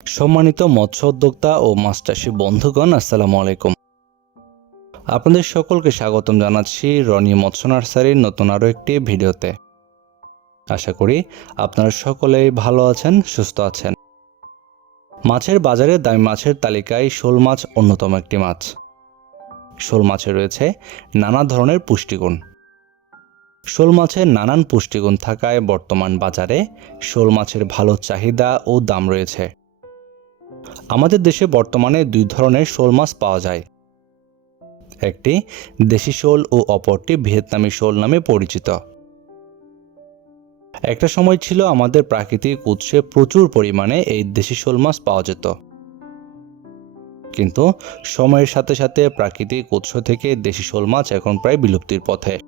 সম্মানিত মৎস্য উদ্যোক্তা ও মাছ চাষী বন্ধুগণ, আসসালামু আলাইকুম। আপনাদের সকলকে স্বাগতম জানাচ্ছি রনি মৎস্য নার্সারির নতুন আরও একটি ভিডিওতে। আশা করি আপনারা সকলেই ভালো আছেন, সুস্থ আছেন। মাছের বাজারে দামি মাছের তালিকায় শোল মাছ অন্যতম একটি মাছ। শোল মাছে রয়েছে নানা ধরনের পুষ্টিগুণ। শোল মাছের নানান পুষ্টিগুণ থাকায় বর্তমান বাজারে শোল মাছের ভালো চাহিদা ও দাম রয়েছে। আমাদের দেশে বর্তমানে দুই ধরনের শোল মাছ পাওয়া যায়। একটি দেশি শোল ও অপরটি ভিয়েতনামি শোল নামে পরিচিত। একটা সময় ছিল আমাদের প্রাকৃতিক উৎসে প্রচুর পরিমাণে এই দেশি শোল মাছ পাওয়া যেত। কিন্তু সময়ের সাথে সাথে প্রাকৃতিক উৎস থেকে দেশি শোল মাছ এখন প্রায় বিলুপ্তির পথে।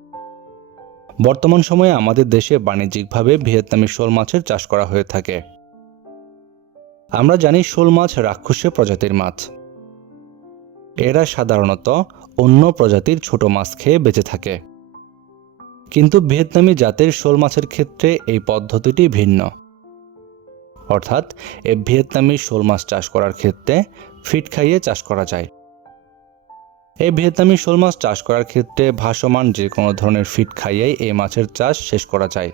বর্তমান সময়ে আমাদের দেশে বাণিজ্যিকভাবে ভিয়েতনামি শোল মাছের চাষ করা হয়ে থাকে। আমরা জানি শোল মাছ রাক্ষসে প্রজাতির মাছ। এরা সাধারণত অন্য প্রজাতির ছোট মাছ খেয়ে বেঁচে থাকে। কিন্তু ভিয়েতনামি জাতের শোল মাছের ক্ষেত্রে এই পদ্ধতিটি ভিন্ন। অর্থাৎ এ ভিয়েতনামি শোল মাছ চাষ করার ক্ষেত্রে ফিট খাইয়ে চাষ করা যায়। এই ভিয়েতনামি শোল মাছ চাষ করার ক্ষেত্রে ভাসমান যে কোনো ধরনের ফিট খাইয়েই এই মাছের চাষ শেষ করা যায়।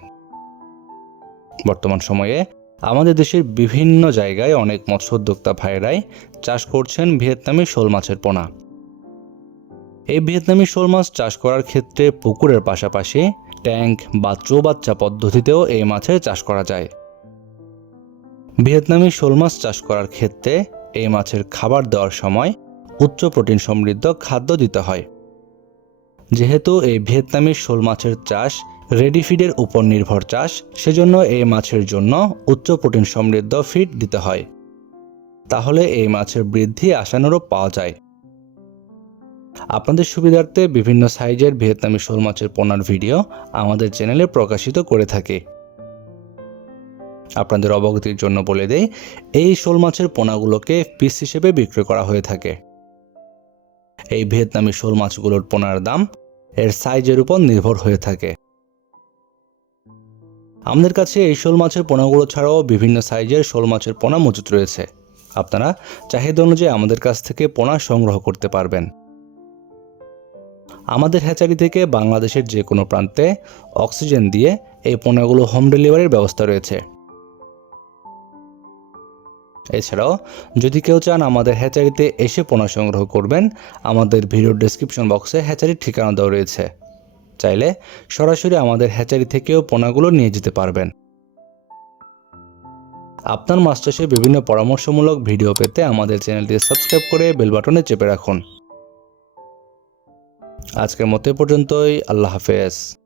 বর্তমান সময়ে আমাদের দেশের বিভিন্ন জায়গায় অনেক মৎস্য উদ্যোক্তা ভাইয়েরাই চাষ করছেন ভিয়েতনামি শোল মাছের পোনা। এই ভিয়েতনামি শোল মাছ চাষ করার ক্ষেত্রে পুকুরের পাশাপাশি ট্যাঙ্ক বা চৌবাচ্চা পদ্ধতিতেও এই মাছের চাষ করা যায়। ভিয়েতনামি শোল মাছ চাষ করার ক্ষেত্রে এই মাছের খাবার দেওয়ার সময় উচ্চ প্রোটিন সমৃদ্ধ খাদ্য দিতে হয়। যেহেতু এই ভিয়েতনামি শোল মাছের চাষ রেডি ফিডের উপর নির্ভর চাষ, সেজন্য এই মাছের জন্য উচ্চ প্রোটিন সমৃদ্ধ ফিড দিতে হয়। তাহলে এই মাছের বৃদ্ধি আশানুরূপ পাওয়া যায়। আপনাদের সুবিধার্থে বিভিন্ন সাইজের ভিয়েতনামি শোল মাছের পোনার ভিডিও আমাদের চ্যানেলে প্রকাশিত করে থাকি। আপনাদের অবগতির জন্য বলে দেই, এই শোল মাছের পোনাগুলোকে পিস হিসেবে বিক্রি করা হয়ে থাকে। এই ভিয়েতনামি শোল মাছগুলোর পোনার দাম এর সাইজের উপর নির্ভর হয়ে থাকে। আমাদের কাছে এই শোল মাছের পোনাগুলো ছাড়াও বিভিন্ন সাইজের শোল মাছের পোনা মজুত রয়েছে। আপনারা চাহিদা অনুযায়ী আমাদের কাছ থেকে পোনা সংগ্রহ করতে পারবেন। আমাদের হ্যাচারি থেকে বাংলাদেশের যে কোনো প্রান্তে অক্সিজেন দিয়ে এই পোনাগুলো হোম ডেলিভারির ব্যবস্থা রয়েছে। এছাড়াও, যদি কেউ চান আমাদের হ্যাচারিতে এসে পোনা সংগ্রহ করবেন, আমাদের ভিডিও ডেসক্রিপশন বক্সে হ্যাচারির ঠিকানা দেওয়া রয়েছে। চাইলে সরাসরি আমাদের হ্যাচারি থেকেও পোনাগুলো নিয়ে যেতে পারবেন। আপনার মাছ বিভিন্ন পরামর্শমূলক ভিডিও পেতে আমাদের চ্যানেলটি সাবস্ক্রাইব করে বেল বাটনে চেপে রাখুন। আজকের মতো পর্যন্তই। আল্লাহ হাফেজ।